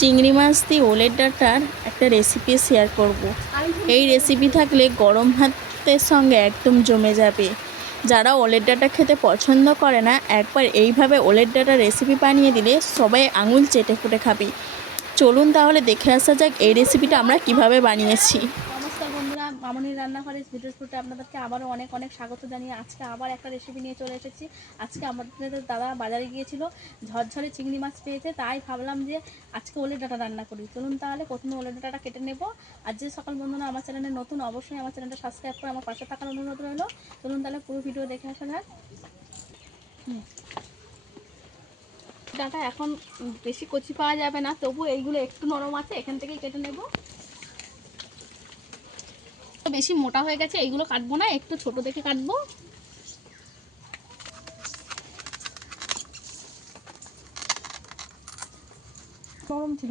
চিংড়ি মাছ দিয়ে ওলের ডাঁটার একটা রেসিপি শেয়ার করব। এই রেসিপি থাকলে গরম ভাতের সঙ্গে একদম জমে যাবে। যারা ওলের ডাঁটা খেতে পছন্দ করে না, একবার এইভাবে ওলের ডাঁটার রেসিপি বানিয়ে দিলে সবাই আঙুল চেটে ফুটে খাবে। চলুন তাহলে দেখে আসা যাক এই রেসিপিটা আমরা কিভাবে বানিয়েছি। নমস্কার বন্ধুরা, মামনির রান্নাঘরে ভিডিও শুটে আপনাদেরকে আবারও অনেক অনেক স্বাগত জানিয়ে আজকে আবার একটা রেসিপি নিয়ে চলে এসেছি। আজকে আমাদের দাদা বাজারে গিয়েছিল, ঝরঝরে চিংড়ি মাছ পেয়েছে, তাই ভাবলাম যে আজকে ওলের ডাঁটা রান্না করি। চলুন তাহলে প্রথমে ওলের ডাঁটাটা কেটে নেব। আর যে সকল বন্ধুরা আমার চ্যানেলে নতুন, অবশ্যই আমার চ্যানেলটা সাবস্ক্রাইব করে আমার পাশে থাকার অনুরোধ রইল। চলুন তাহলে পুরো ভিডিও দেখে আসা যাক। ডাঁটা এখন বেশি কচি পাওয়া যাবে না, তবু এইগুলো একটু নরম আছে, এখান থেকেই কেটে নেব। বেশি মোটা হয়ে গেছে, এইগুলো কাটবো না, একটু ছোট দেখে কাটবো। নরম ছিল,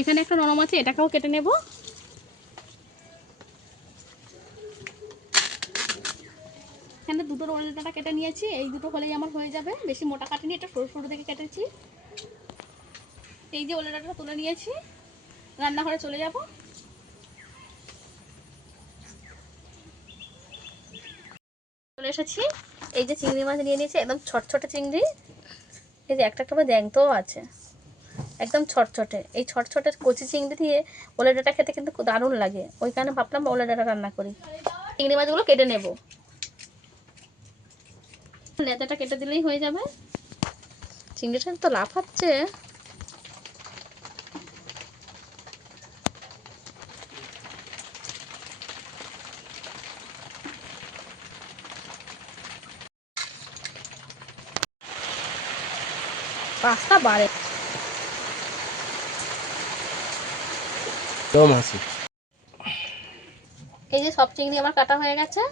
এখানে একটা নরম আছে, এটাকেও কেটে নেব। এখানে দুটো ওলের ডাঁটা কেটে নিয়েছি, এই দুটো হলেই আমার হয়ে যাবে। বেশি মোটা কাটিনি, এটা সরু সরু দেখে কেটেছি। এই যে ওলের ডাঁটাটা তুলে নিয়েছি, রান্নাঘরে চলে যাব। চলে এসেছি, এই যে চিংড়ি মাছ নিয়ে নিয়েছি, একদম ছটছটে চিংড়ি। এই যে একটা একটা জ্যাংতও আছে, একদম ছটছটে। এই ছটছটে কচি চিংড়ি দিয়ে ওলের ডাঁটা খেতে কিন্তু দারুণ লাগে, ওই কারণে ভাবলাম ওলের ডাঁটা রান্না করি। চিংড়ি মাছগুলো কেটে নেব, লেজাটা কেটে দিলেই হয়ে যাবে। চিংড়িটা তো লাফাচ্ছে। পাঁচটা বাড়ে এই যে সব চিংড়ি আমার কাটা হয়ে গেছে।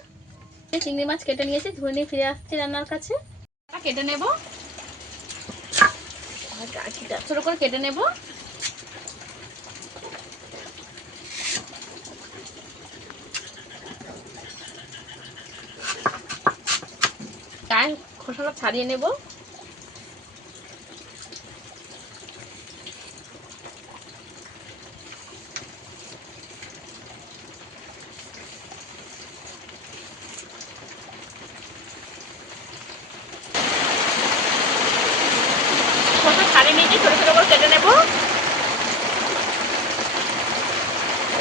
চিংড়ি মাছ কেটে নিয়েছি, ধুয়ে নিয়ে ফিরে আসছি রান্নার কাছে। কেটে নেব, ছোট করে কেটে নেব। গায়ে খোসাটা ছাড়িয়ে নেব। খোসা ছাড়িয়ে নিয়েছি, ছোট ছোট করে কেটে নেব।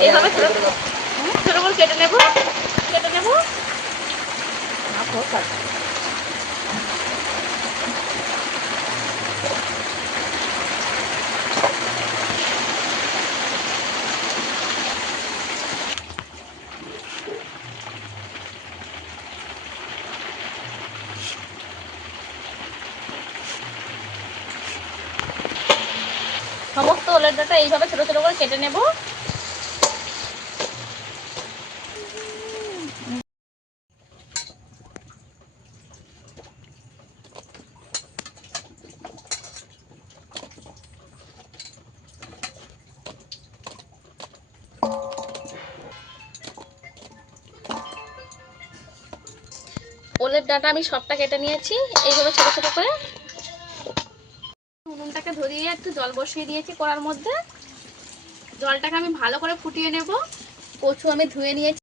এইভাবে ছোট ছোট করে কেটে নেব। সমস্ত ওলের ডাঁটা এইভাবে ছোট ছোট করে কেটে নেব। ওলের ডাঁটা আমি সবটা কেটে নিয়েছি, এইভাবে ছোট ছোট করে। উনুনটাকে ধরিয়ে একটু জল বসিয়ে দিয়েছি কড়ার মধ্যে। জলটাকে আমি ভালো করে ফুটিয়ে নেব। কচু আমি ধুয়ে নিয়েছি।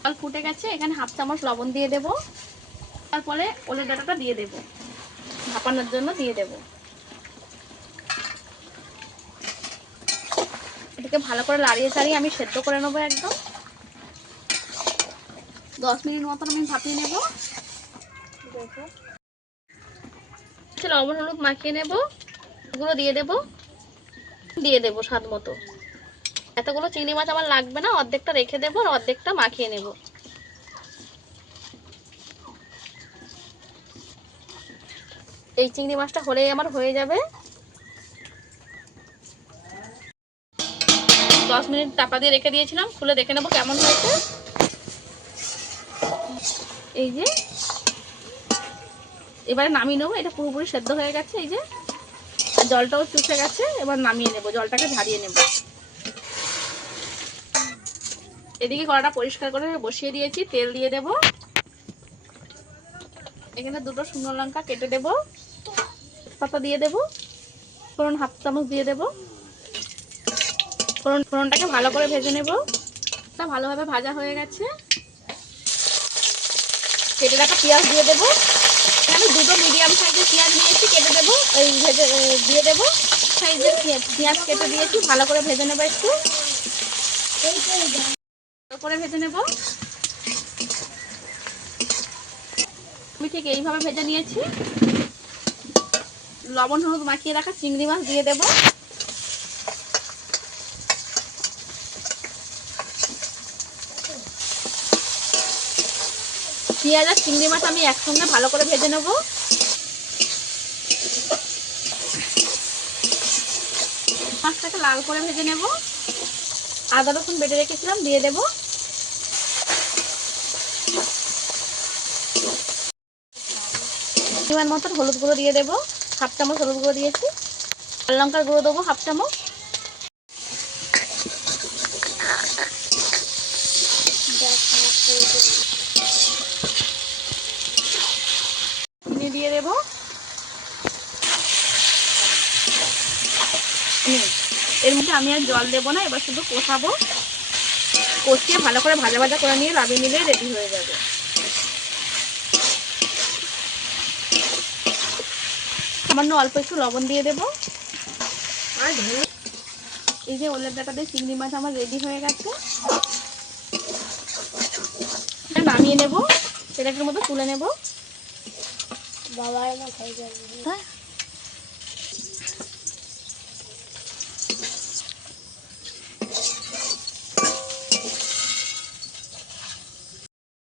জল ফুটে গেছে, এখানে হাফ চামচ লবণ দিয়ে দেব। তারপরে ওলের ডাঁটাটা দিয়ে দেব, ভাপানোর জন্য দিয়ে দেব। এটাকে ভালো করে লাড়িয়ে চাড়িয়ে আমি সেদ্ধ করে নেবো। একদম 10 মিনিট মতন আমি ভাপিয়ে নেব। লবণ হলুদ মাখিয়ে নেব, এগুলো দিয়ে দেব স্বাদ মতো। এতগুলো চিংড়ি মাছ আমার লাগবে না, অর্ধেকটা রেখে দেবো আর অর্ধেকটা মাখিয়ে নেব। এই চিংড়ি মাছটা হলেই আমার হয়ে যাবে। 10 মিনিট চাপা দিয়ে রেখে দিয়েছিলাম, খুলে দেখে নেবো কেমন হয়েছে। এই যে এবারে নামিয়ে নেবো, এটা পুরোপুরি সেদ্ধ হয়ে গেছে। এই যে জলটাও চুষে গেছে, এবার নামিয়ে নেব, জলটাকে ঝারিয়ে নেব। এদিকে কড়াটা পরিষ্কার করে বসিয়ে দিয়েছি, তেল দিয়ে দেব। এখানে দুটো শুকনো লঙ্কা কেটে দেবো, পাতা দিয়ে দেবো, ফোড়ন হাফ চামচ দিয়ে দেবো। ফোড়নটাকে ভালো করে ভেজে নেব। তা ভালোভাবে ভাজা হয়ে গেছে। কেটে রাখা পেঁয়াজ দিয়ে দেবো। আমি দুটো মিডিয়াম সাইজের পেঁয়াজ নিয়েছি, কেটে দেবো, ওই ভেজে দিয়ে দেবো। সাইজের পেঁয়াজ কেটে দিয়েছি, ভালো করে ভেজে নেবো একটু। ভালো করে ভেজে নেব। আমি ঠিক এইভাবে ভেজে নিয়েছি। লবণ হলুদ মাখিয়ে রাখা চিংড়ি মাছ দিয়ে দেবো। পেঁয়াজ আর চিংড়ি মাছ আমি একসঙ্গে ভালো করে ভেজে নেব। মাছটাকে লাল করে ভেজে নেব। আদা রসুন বেটে রেখেছিলাম দিয়ে দেব। পরিমাণ মতন হলুদ গুঁড়ো দিয়ে দেবো, হাফ চামচ হলুদ গুঁড়ো দিয়েছি। লাল লঙ্কার গুঁড়ো দেবো হাফ চামচ। চিনি দিয়ে দেবো। এর মধ্যে আমি আর জল দেবো না, এবার শুধু কষাবো। কষিয়ে ভালো করে ভাজা ভাজা করে নিয়ে লাবিয়ে নিলে রেডি হয়ে যাবে। সামান্য অল্প একটু লবণ দিয়ে দেবো। এই যে ওলের ডাঁটা দিয়ে চিংড়ি মাছ আমার রেডি হয়ে গেছে। নামিয়ে নেব, প্লেটের মতো তুলে নেব। বাবার মাথায় হ্যাঁ,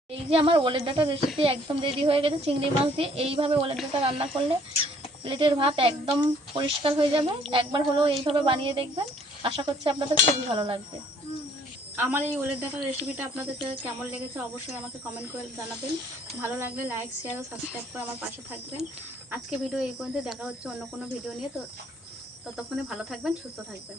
এই যে আমার ওলের ডাঁটা রেসিপি একদম রেডি হয়ে গেছে চিংড়ি মাছ দিয়ে। এইভাবে ওলের ডাঁটা রান্না করলে প্লেটের ভাত একদম পরিষ্কার হয়ে যাবে। একবার হলেও এইভাবে বানিয়ে দেখবেন, আশা করছি আপনাদের খুবই ভালো লাগবে। আমার এই ওলের ডাঁটার রেসিপিটা আপনাদের কেমন লেগেছে অবশ্যই আমাকে কমেন্ট করে জানাবেন। ভালো লাগলে লাইক শেয়ার ও সাবস্ক্রাইব করে আমার পাশে থাকবেন। আজকে ভিডিও এই পর্যন্ত, দেখা হচ্ছে অন্য কোনো ভিডিও নিয়ে। তো ততক্ষণে ভালো থাকবেন, সুস্থ থাকবেন।